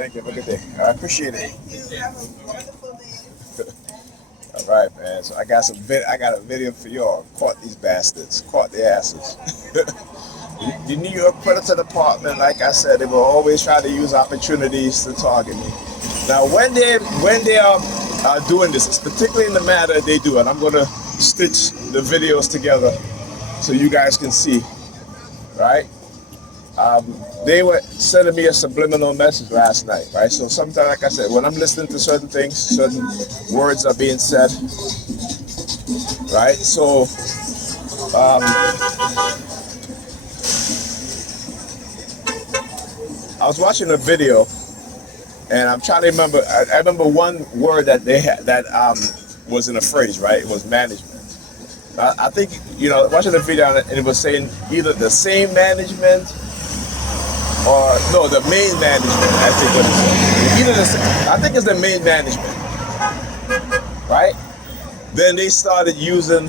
Thank you. Have a good day. I appreciate it. Thank you. Have a wonderful day. All right, man. So I got a video for y'all. Caught these bastards. Caught their asses. The New York Predator Department, like I said, they will always try to use opportunities to target me. Now, when they are doing this, particularly in the manner they do, and I'm going to stitch the videos together so you guys can see, right? They were sending me a subliminal message last night, right? So sometimes, like I said, when I'm listening to certain things, certain words are being said, right? So um, I was watching a video, and I'm trying to remember. I remember one word that they had that was in a phrase, right? It was management. I think watching the video, and it was saying either the same management or no, the main management. I think what it said. I think it's the main management, right? Then they started using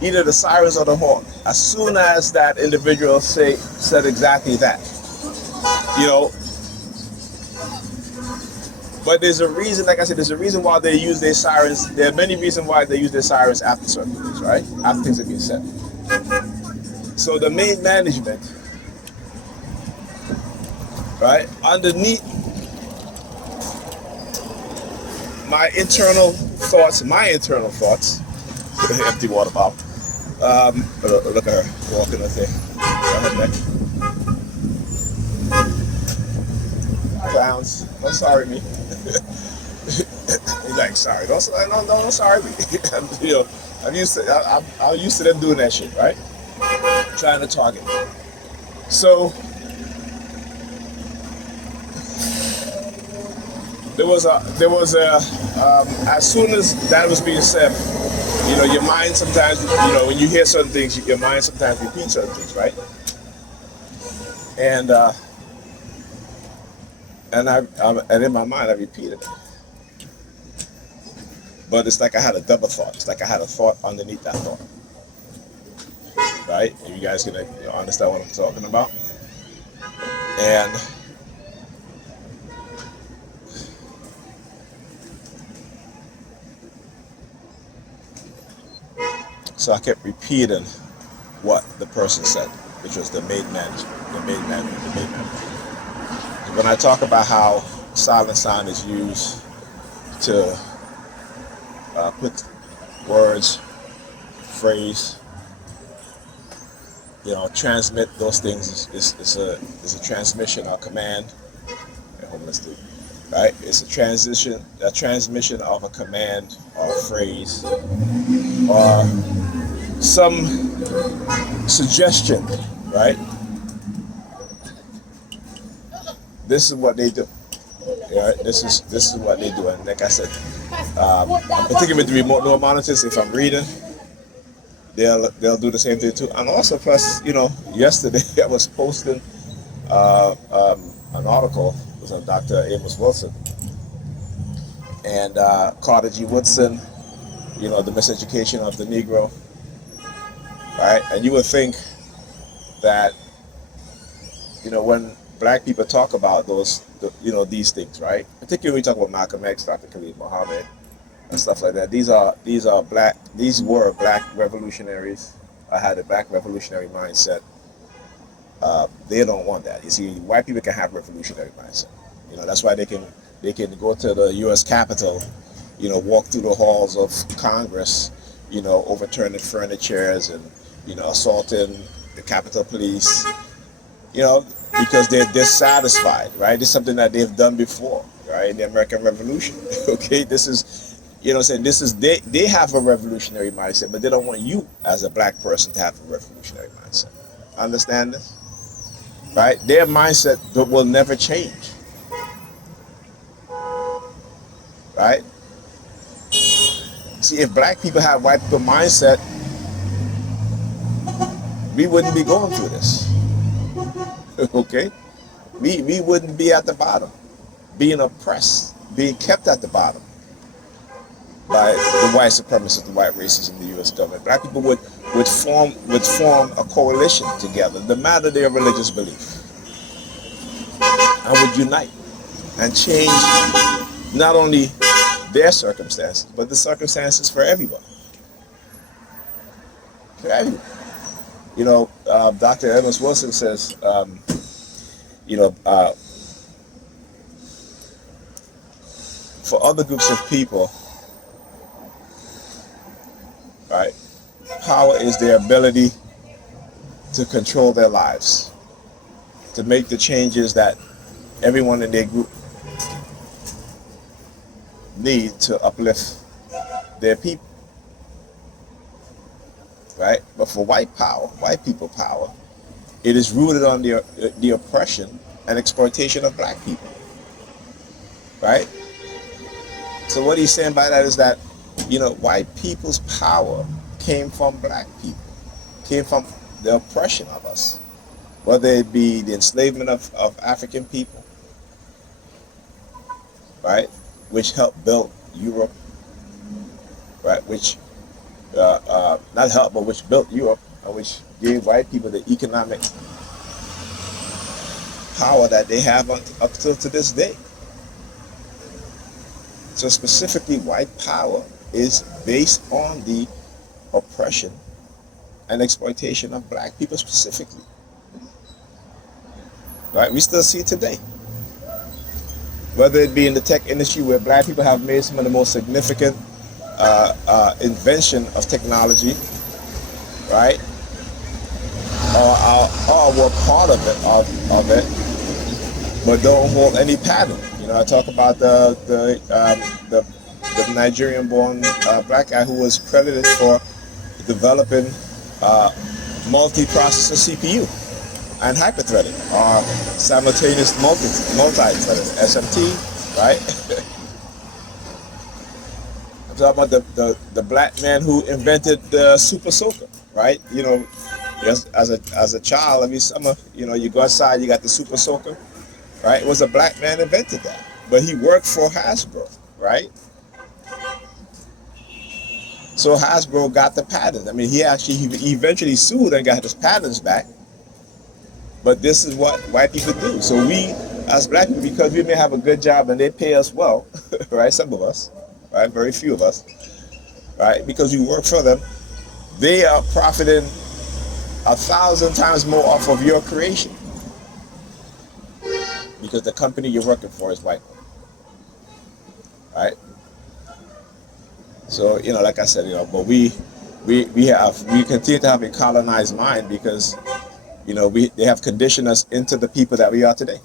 either the sirens or the horn. As soon as that individual said exactly that, you know. But there's a reason, like I said, there's a reason why they use their sirens. There are many reasons why they use their sirens after certain things, right? After things have been said. So the main management, right, underneath my internal thoughts, empty water bottle. Look at her walking up there. Her neck. Clowns. Don't sorry me. He's like, sorry. Don't sorry me. I'm used to them doing that shit, right? Trying to target me. So there was a as soon as that was being said, your mind sometimes, when you hear certain things, your mind sometimes repeats certain things, right? And in my mind I repeated it. But it's like I had a double thought. It's like I had a thought underneath that thought. Right? You guys can understand what I'm talking about? And so I kept repeating what the person said, which was the main management, the main management. When I talk about how silent sound is used to put words, phrase, transmit those things, is a transmission or command. Right? It's a transmission of a command or a phrase or some suggestion, right? This is what they do. Right? This is what they do, and like I said, particularly with the remote door monitors, if I'm reading, they'll do the same thing too. And also, plus, yesterday I was posting an article with Dr. Amos Wilson and Carter G. Woodson, the miseducation of the Negro, right? And you would think that, when black people talk about these things, right? Particularly when we talk about Malcolm X, Dr. Khalid Muhammad, and stuff like that. These were black revolutionaries. I had a black revolutionary mindset. They don't want that. You see, white people can have revolutionary mindset. That's why they can go to the U.S. Capitol, walk through the halls of Congress, overturning furnitures and assaulting the Capitol Police, because they're dissatisfied, right? It's something that they've done before, right? In the American Revolution. Okay, this is, they have a revolutionary mindset, but they don't want you as a black person to have a revolutionary mindset. Understand this? Right? Their mindset will never change. Right? See, if black people have white people mindset, we wouldn't be going through this. Okay? We wouldn't be at the bottom, being oppressed, being kept at the bottom by the white supremacists, the white racists in the U.S. government. Black people would form a coalition together, no matter their religious belief. and would unite and change not only their circumstances, but the circumstances for everyone. For everyone. Dr. Evans Wilson says, you know, uh, for other groups of people, right, power is their ability to control their lives, to make the changes that everyone in their group need to uplift their people, right? But for white people power, it is rooted on the oppression and exploitation of black people, right? So what he's saying by that is that, white people's power came from black people, came from the oppression of us, whether it be the enslavement of African people, right, which helped build Europe, right, which not helped, but which built Europe, and which gave white people the economic power that they have up to this day. So specifically, white power is based on the oppression and exploitation of black people specifically. Right? We still see it today. Whether it be in the tech industry where black people have made some of the most significant invention of technology, right? Or were part of it, but don't hold any pattern. I talk about the Nigerian-born black guy who was credited for developing multi-processor CPU and hyper-threading, or simultaneous multi-threading, SMT, right? I'm talking about the black man who invented the super soaker, right? Yes, as a child, every summer, you go outside, you got the super soaker, right? It was a black man invented that, but he worked for Hasbro, right? So Hasbro got the patents. I mean, he eventually sued and got his patents back. But this is what white people do. So we, as black people, because we may have a good job and they pay us well, right? Some of us, right? Very few of us, right? Because we work for them, they are profiting 1,000 times more off of your creation, because the company you're working for is white, right? So like I said, but we continue to have a colonized mind because they have conditioned us into the people that we are today.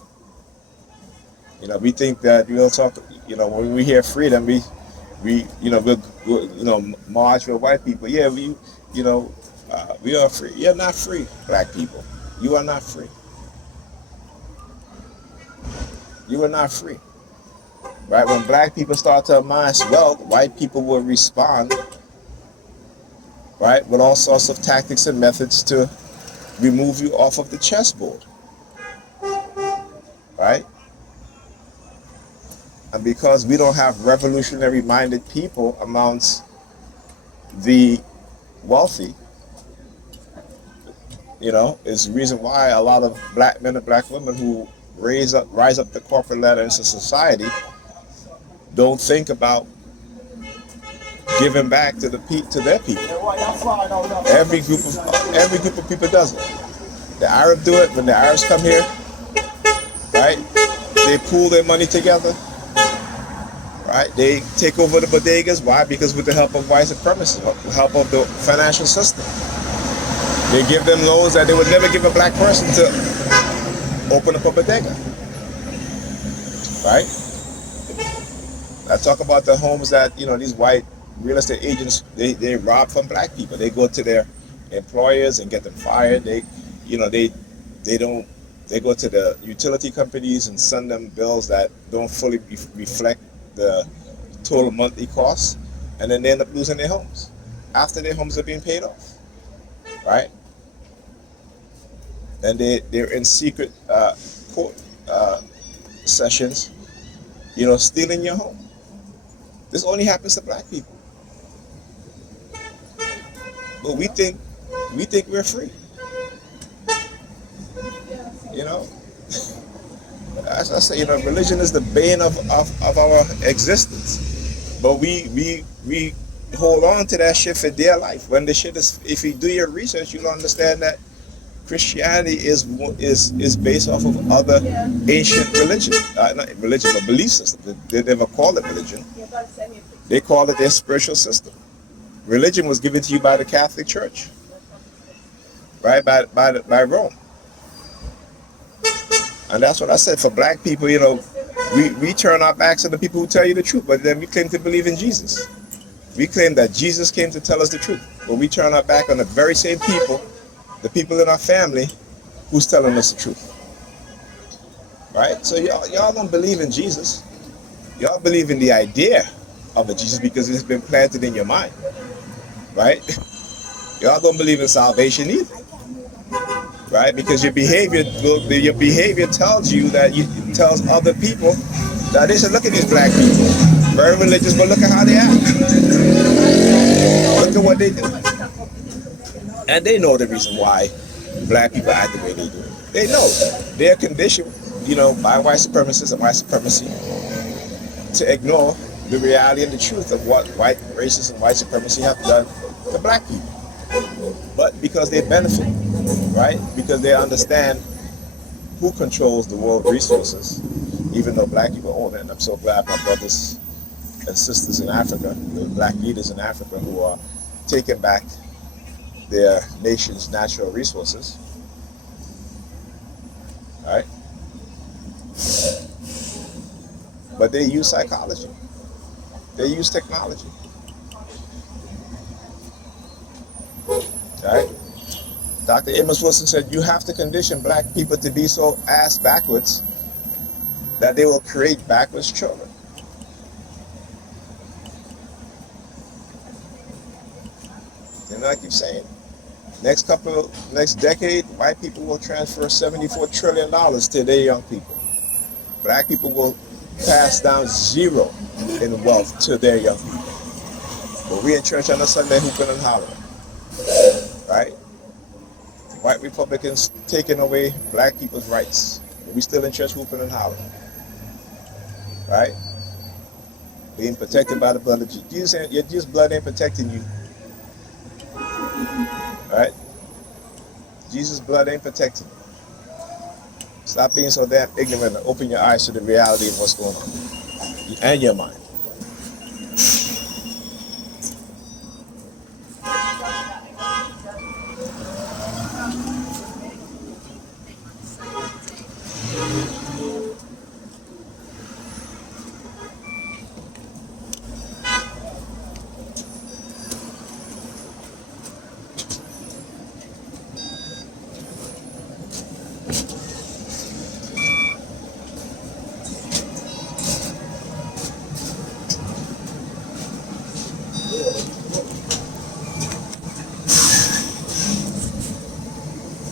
We think that we'll talk. When we hear freedom, we'll march with white people. Yeah, we are free. You're not free, black people. You are not free. You are not free. Right? When black people start to amass wealth, white people will respond, right, with all sorts of tactics and methods to remove you off of the chessboard. Right? And because we don't have revolutionary minded people amongst the wealthy, is the reason why a lot of black men and black women who rise up the corporate ladder into society don't think about giving back to their people. Every group of people does it. The Arab do it when the Arabs come here, right? They pool their money together, right? They take over the bodegas. Why? Because with the help of white supremacists, with the help of the financial system, they give them loans that they would never give a black person to open up a bodega, right? I talk about the homes that these white real estate agents they rob from black people. They go to their employers and get them fired. They don't. They go to the utility companies and send them bills that don't fully reflect the total monthly costs, and then they end up losing their homes after their homes are being paid off, right? And they're in secret court sessions, stealing your home. This only happens to black people, but we think we're free. as I say, religion is the bane of our existence. But we hold on to that shit for dear life. When the shit is, if you do your research, you'll understand that Christianity is based off of other ancient religion, not religion, but belief system. They never call it religion. They call it their spiritual system. Religion was given to you by the Catholic Church, right? By Rome. And that's what I said. For black people, we turn our backs on the people who tell you the truth, but then we claim to believe in Jesus. We claim that Jesus came to tell us the truth, but we turn our back on the very same people, the people in our family, who's telling us the truth, right? So y'all don't believe in Jesus. Y'all believe in the idea of a Jesus because it's been planted in your mind, right? Y'all don't believe in salvation either, right? Because your behavior tells you that tells other people that they should look at these black people, very religious, but look at how they act. Look at what they do, and they know the reason why black people act the way they do. They know they're conditioned, by white supremacists and white supremacy to ignore the reality and the truth of what white racists and white supremacy have done to black people. But because they benefit, right? Because they understand who controls the world resources, even though black people own it. And I'm so glad my brothers and sisters in Africa, the black leaders in Africa who are taking back their nation's natural resources, right? But they use psychology. They use technology, right? Dr. Amos Wilson said, you have to condition black people to be so ass backwards that they will create backwards children. I keep saying, next decade, white people will transfer $74 trillion to their young people. Black people will pass down zero in wealth to their young people. But we in church on a Sunday hooping and hollering, right? White Republicans taking away black people's rights. But we still in church hooping and hollering, right? Being protected by the blood of Jesus. Your Jesus' blood ain't protecting you, right? Jesus' blood ain't protecting you. Stop being so damn ignorant and open your eyes to the reality of what's going on and your mind.